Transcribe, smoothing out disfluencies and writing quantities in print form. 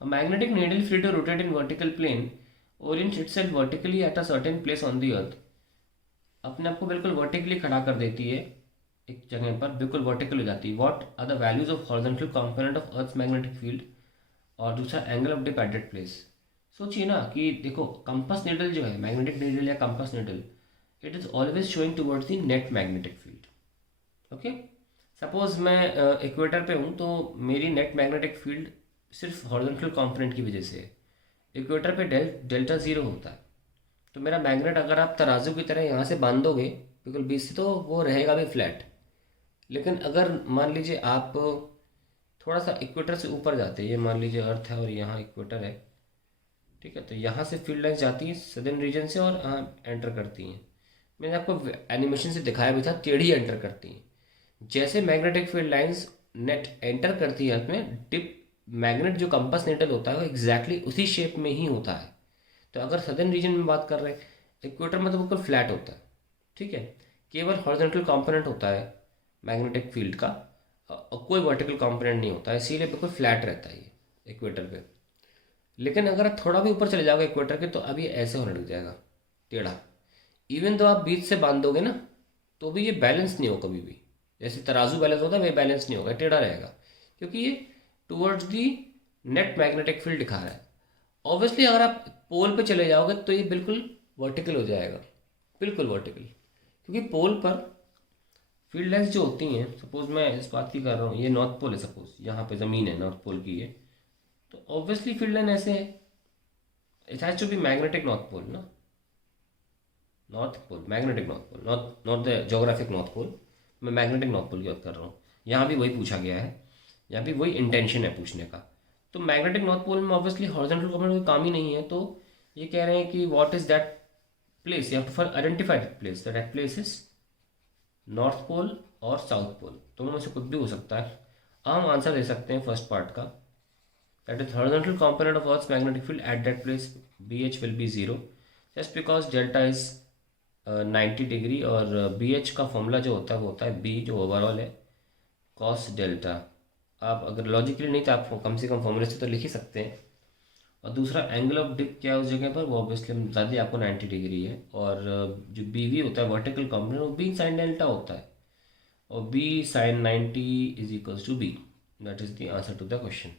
A magnetic needle free to rotate in vertical plane orients itself vertically at a certain place on the earth. अपने आप को बिल्कुल vertically खड़ा कर देती है एक जगह पर, बिल्कुल वर्टिकल हो जाती है. What are the values of horizontal component of earth's magnetic field. और दूसरा angle of dip at that place. सोचिए ना कि देखो कंपास नीडल जो है, मैग्नेटिक नीडल या compass needle, it is always showing towards the net magnetic field. Okay. Suppose मैं इक्वेटर पे हूँ तो मेरी नेट मैग्नेटिक फील्ड सिर्फ हॉरिजॉन्टल कंपोनेंट की वजह से है. इक्वेटर पे डेल्टा ज़ीरो होता है. तो मेरा मैग्नेट अगर आप तराजू की तरह यहाँ से बांधोगे बिल्कुल बीच से, तो वो रहेगा भी फ्लैट. लेकिन अगर मान लीजिए आप थोड़ा सा इक्वेटर से ऊपर जाते हैं, ये मान लीजिए अर्थ है और यहाँ इक्वेटर है, ठीक है, तो यहाँ से फील्ड लाइन्स जाती हैं सदर्न रीजन से और एंटर करती हैं. मैंने आपको एनिमेशन से दिखाया भी था, टेढ़ी एंटर करती हैं. जैसे magnetic field lines net enter करती है अर्थ में, डिप मैग्नेट जो कंपास नेटल होता है वो एग्जैक्टली उसी शेप में ही होता है. तो अगर सदर्न रीजन में बात कर रहे हैं, इक्वेटर में तो बिल्कुल फ्लैट होता है, ठीक है, केवल हॉरिजॉन्टल कंपोनेंट होता है मैग्नेटिक फील्ड का, और कोई वर्टिकल कंपोनेंट नहीं होता है, इसीलिए बिल्कुल फ्लैट रहता है ये इक्वेटर पे. लेकिन अगर आप थोड़ा भी ऊपर चले जाओगे इक्वेटर के, तो अभी ऐसे होने लग जाएगा टेढ़ा. इवन तो आप बीच से बांध दोगे ना, तो भी ये बैलेंस नहीं हो कभी भी. जैसे तराजू बैलेंस होता है वही बैलेंस नहीं होगा, टेढ़ा रहेगा, क्योंकि ये towards the net magnetic field दिखा रहा है. ऑब्वियसली अगर आप पोल पे चले जाओगे तो ये बिल्कुल वर्टिकल हो जाएगा, बिल्कुल वर्टिकल, क्योंकि पोल पर फील्ड लाइन्स जो होती हैं, सपोज मैं इस बात की कर रहा हूँ, ये नॉर्थ पोल है, सपोज यहाँ पे ज़मीन है नॉर्थ पोल की, ये तो ऑब्वियसली फील्ड लाइन ऐसे है. It has to be magnetic north pole ना, north pole magnetic north pole, not not the geographic north pole. मैं मैग्नेटिक नॉर्थ पोल की बात कर रहा हूँ. यहाँ भी वही पूछा गया है, यहाँ भी वही इंटेंशन है पूछने का. तो मैग्नेटिक नॉर्थ पोल में ऑब्वियसली हॉरिजॉन्टल कंपोनेंट कोई काम ही नहीं है. तो ये कह रहे हैं कि what is that place, you have to for identify that place. That place is north pole और साउथ पोल, दोनों में से कुछ भी हो सकता है. हम आंसर दे सकते हैं फर्स्ट पार्ट का, that is horizontal component of earth's magnetic field at that place B H will be zero, just because delta is 90 degree, और बी एच का फॉर्मूला जो होता है वो होता है बी जो ओवरऑल है कॉस डेल्टा. आप अगर लॉजिकली नहीं तो आप कम से कम फॉर्मूले से तो लिख ही सकते हैं. और दूसरा एंगल ऑफ डिप क्या है उस जगह पर, वो ऑब्वियसली हम बता दें आपको 90 डिग्री है. और जो बी वी होता है वर्टिकल कंपोनेंट, वो बी साइन डेल्टा होता है, और B sine 90 is equals to B. That is the answer to the question.